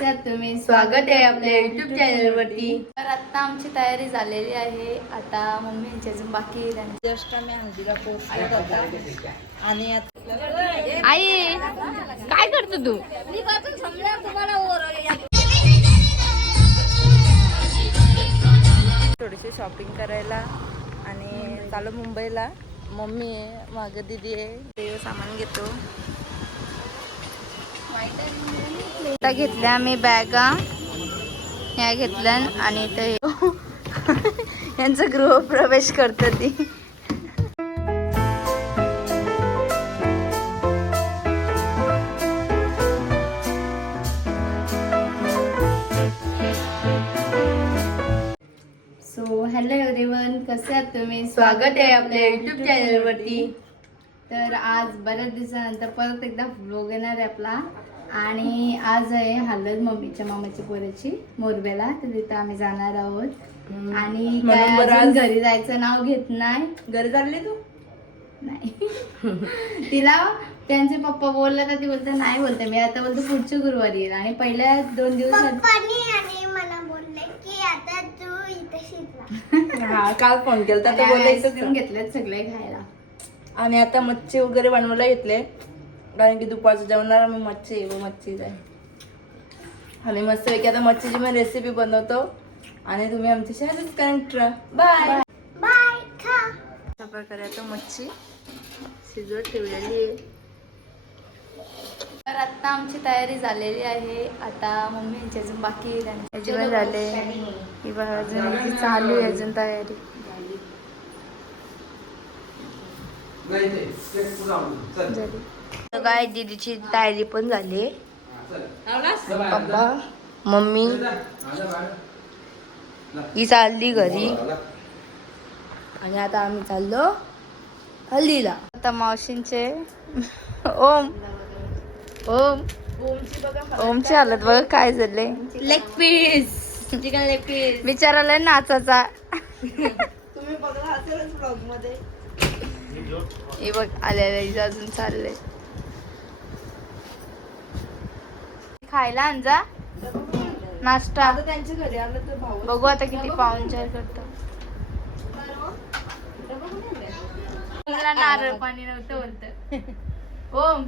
कसे आहात तुम्ही? स्वागत आहे आपल्या YouTube चॅनल वरती. तर आता आमची तयारी झालेली आहे. आता मम्मी यांची अजून बाकी आहे. जस्ट आम्ही हल्दीला पोहोचलो होता आणि आई काय करतो तू? थोडीशी शॉपिंग करायला आणि चालू मुंबईला. मम्मी आहे, मागं दीदी आहे, ते सामान घेतो. आता घेतल्या आम्ही बॅगा ह्या घेतल्या आणि ते यांचा गृहप्रवेश करते ती. सो हॅलो एव्हरीवन, कसे आहात तुम्ही? स्वागत आहे आपल्या YouTube चॅनल वरती. तर आज बऱ्याच दिवसानंतर परत एकदा व्लॉग येणार आहे आपला. आणि आज आहे हळद मम्मीच्या मामाच्या पोराची मोरबेला. तर तिथं आम्ही जाणार आहोत आणि काय अजून घरी जायचं नाव घेत नाही. घरी चालली तू? नाही तिला त्यांचे पप्पा बोलले तर ती बोलते नाही बोलते मी आता बोलते पुढच्या गुरुवारी येईल. आणि पहिल्या 2 दिवस आणि मला बोलले की आता तू इथे शिकवा. हा, काल फोन केला तर बोलायचं घेतलेत सगळे खायला. आणि आता मच्छी वगैरे बनवायला घेतले कारण की दुपारचं जेवणार आम्ही मच्छीच आहे. आणि मस्त पैकी आता मच्छीची मी रेसिपी बनवतो आणि तुम्ही आमच्याशी हॅलोच कनेक्ट राहा. बाय बाय खा. अशा प्रकारे आता मच्छी शिजवत ठेवलेली आहे. तर आता आमची तयारी झालेली आहे. आता मम्मी यांची अजून बाकी आहे. त्यांची जेवण झाले ही बघा अजून याची चालू आहे अजून तयारी. काय दीदीची तयारी पण झाली. पप्पा मम्मी ही चालली घरी आणि आता आम्ही चाललो हल्दीला. आता मावशींचे ओम ओम ओमची हालत बघ काय झाले. Leg piece chicken leg piece विचारायला नाचाचा. तुम्ही बघला असेलच ब्लॉग मध्ये. हे बघ आलेलं अजून चाललंय. खायला आणजा नाश्ता. आता त्यांच्या घरी आलं तर भाऊ बघू आता किती पाहुणचार करतो. मला नारळ पाणी नव्हतं बोलत. ओम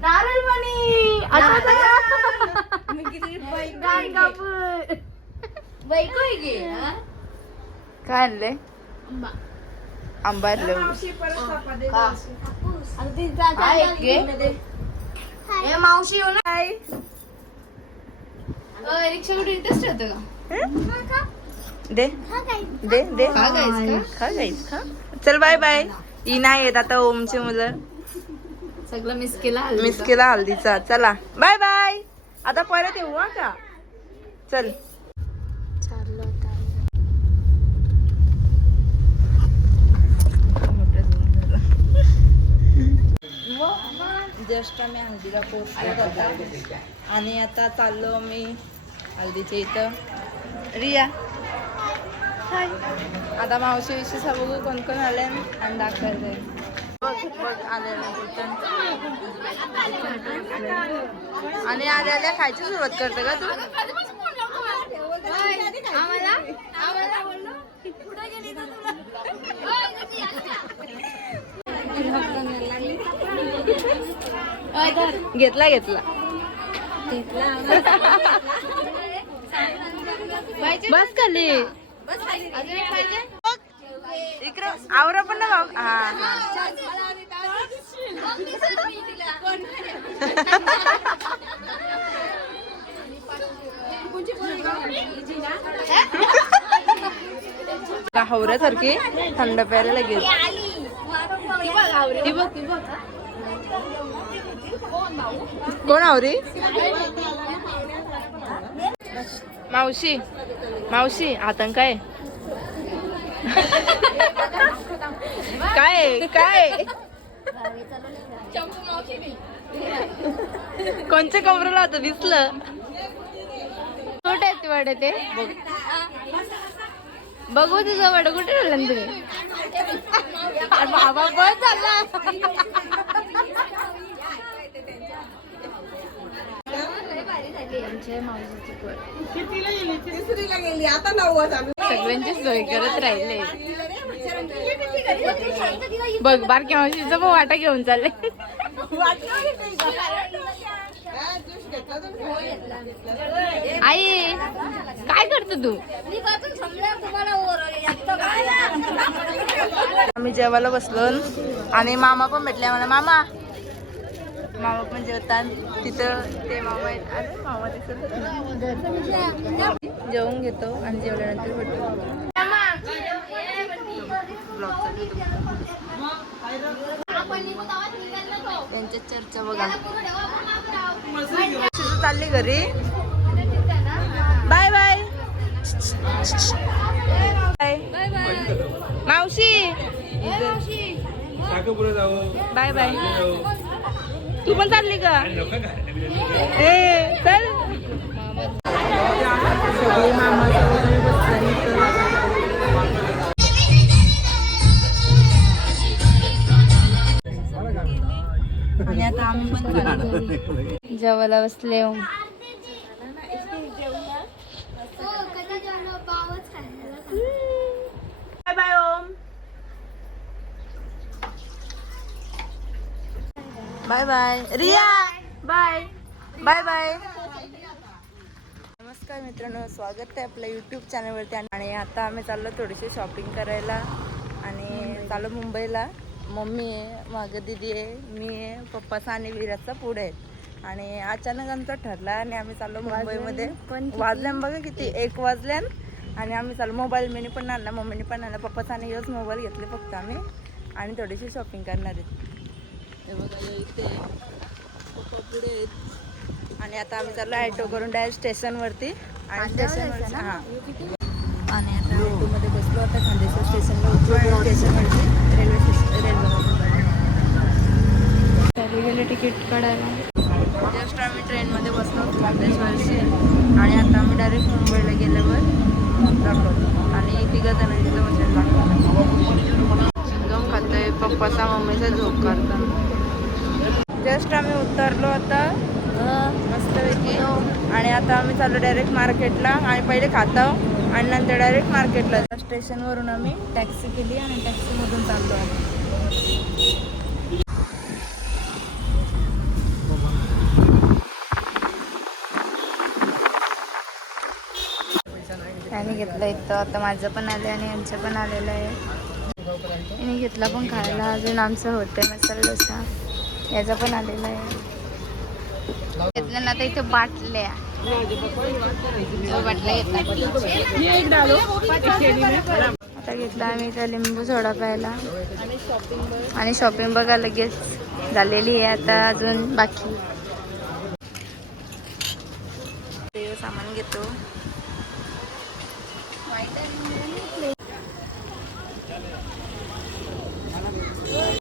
नारळ पाणी आठवतं का? मी किती बाईक काय कापूर बाईक होय गे हा? काय आणले? आंबा आणलं. मावशी परत सापा दे. हा. अगदी जा एक घे. ए मावशी येऊ ना. रिक्षा कुठे इथेच ठेवतो का? दे दे दे खा guys, खा. खा गाईस खा. चल बाय बाय. ही नाही येत आता ओमचे मुलं. सगळं मिस केला मिस केला हल्दीचा. चला बाय बाय. आता परत येऊ हा का. चल चाललो आता. जस्ट आम्ही हल्दीला पोहोचलो होता आणि आता चाललो मी हल्दीच्या इथं. रिया हाय. आता मावशी विषयी बघू कोण कोण आले आणि दाखवते. बघ आले आणि आल्या खायची सुरुवात करते का तू? घेतला घेतला बस खाली. इकडं आवरा पण ना भाऊ. हा हा हावऱ्यासारखी थंड प्यायला लागेल. कोण आवरी? मावशी मावशी आतंक आहे काय काय कोणच्या कमरेला होतं दिसलं. कुठे आहेत वड ते बघू तुझं वड कुठे राहिलं तुम्ही. बाबा बस झाला. आमच्या मावशीची पोर तिसरीला गेली आता 9 आम्ही. सगळ्यांची सोय करत राहिले. बघ बारक्या मावशीचं पण वाटा घेऊन चालले. आई काय करतो तू? आम्ही जेवायला बसलो आणि मामा पण भेटले आम्हाला. मामा पण जेवतात तिथं. ते मामा आहेत. अरे मामा दिसत जेवून घेतो आणि जेवल्यानंतर भेटतो. त्यांच्या चर्चा बघा. चालली घरी. बाय बाय मावशी. Bye bye. तू पण चालली का? ए चल. आणि आता आम्ही पण चाललो. जेवायला बसले. Bye bye Om. Bye bye Riya. Bye bye bye. नमस्कार मित्रांनो, स्वागत आहे आपल्या यूट्यूब चॅनलवरती. आणि आता आम्ही चाललो थोडीशी शॉपिंग करायला आणि चाललो मुंबईला. मम्मी आहे, मागं दीदी आहे, मी आहे, पप्पाचा आणि विराजचा पुढे आहेत. आणि अचानक आमचं ठरला आणि आम्ही चाललो मुंबईमध्ये. वाजल्यान बघा किती, 1 वाजल्यान. आणि आम्ही चाललो. मोबाईल मीने पण आणला, मम्मीने पण आणला. पप्पाचा आणि योच मोबाईल घेतले फक्त आम्ही. आणि थोडीशी शॉपिंग करणार आहेत. हे बघा इथे पप्पा पुढे आहेत. आणि आता आम्ही चाललो ॲटो करून डायरेक्ट स्टेशनवरती. आणि स्टेशनवरती हां. आणि आता ॲटोमध्ये बसलो. आता खांदेश्वर स्टेशनला उतरलो. स्टेशनवरती रेल्वे गेले तिकीट काढायला. जस्ट आम्ही ट्रेनमध्ये बसलो खांदेश्वरची. आणि आता आम्ही डायरेक्ट मुंबईला गेल्यावर दाखवतो. आणि 3 जणांची बसेल दाखवतो. चिंगम खातोय पप्पाचा, मम्मीचा झोप काढतो. जस्ट आम्ही उतरलो आता मस्तपैकी. आणि आता आम्ही चाललो डायरेक्ट मार्केटला. आणि पहिले खातो आणि नंतर डायरेक्ट मार्केटला. स्टेशनवरून आम्ही टॅक्सी केली आणि टॅक्सीमधून चाललो आम्ही. त्याने घेतलं इथं. आता माझं पण आलं आणि यांचं पण आलेलं आहे. याने घेतला पण खायला. अजून आमचं होतं मसाला डोसा. याचा पण आलेला आहे. घेतलं ना आता इथे बाटल्या. बाटल्या घेतला. आता घेतला आम्ही इथं लिंबू सोडा प्यायला. आणि शॉपिंग बघा लगेच झालेली आहे. आता अजून बाकी सामान घेतो.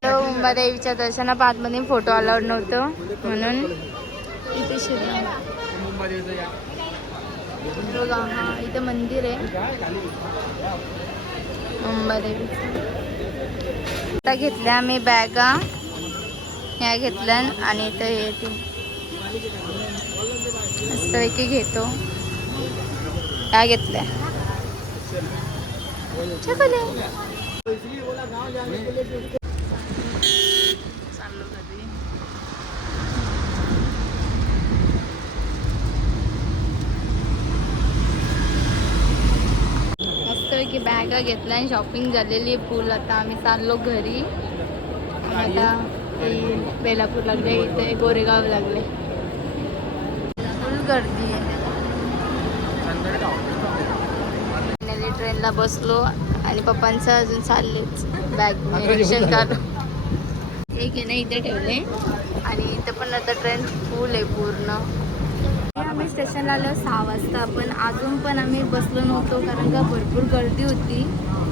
मुंबादेवीच्या दर्शना आतमध्ये फोटो अलाउड नव्हतं म्हणून इथे शिरला. बघा हा इथं मंदिर आहे मुंबादेवीचं. आता घेतल्या आम्ही बॅगा ह्या घेतल्या. आणि इथं हे ते मस्तपैकी घेतो. ह्या घेतल्या. चाललो कधी. मस्तपैकी बॅगा घेतल्या आणि शॉपिंग झालेली आहे फुल. आता आम्ही चाललो घरी. आणि आता बेलापूर लागले, इथे गोरेगाव लागले. फुल गर्दी आहे. ट्रेनला बसलो आणि पप्पांचं अजून चाललेच बॅग टेन्शन काढू. एक आहे ना इथे ठेवले. आणि इथं पण आता ट्रेन फुल आहे पूर्ण. आम्ही स्टेशनला आलो 6 वाजता. पण अजून पण आम्ही बसलो नव्हतो कारण का भरपूर गर्दी होती.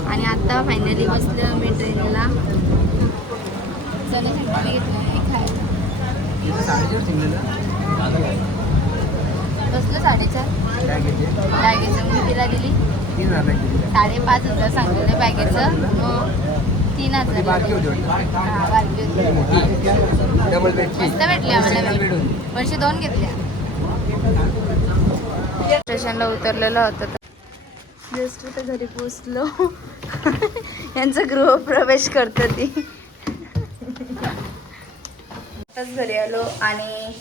आणि आता फायनली बसलो आम्ही ट्रेनला. चण्यासाठी घेतलं खायला. बसलो 4:30. बॅगेचं मी तिला दिली 5,500 सांगितलं बॅगेचं. मग 3,000 बारकी होती. मस्त भेटली आम्हाला. वर्षी 2 घेतल्या. स्टेशनला उतरलेला होता. जस्ट आता घरी पोचलो. यांचा गृहप्रवेश करतो ती. आताच घरी आलो आणि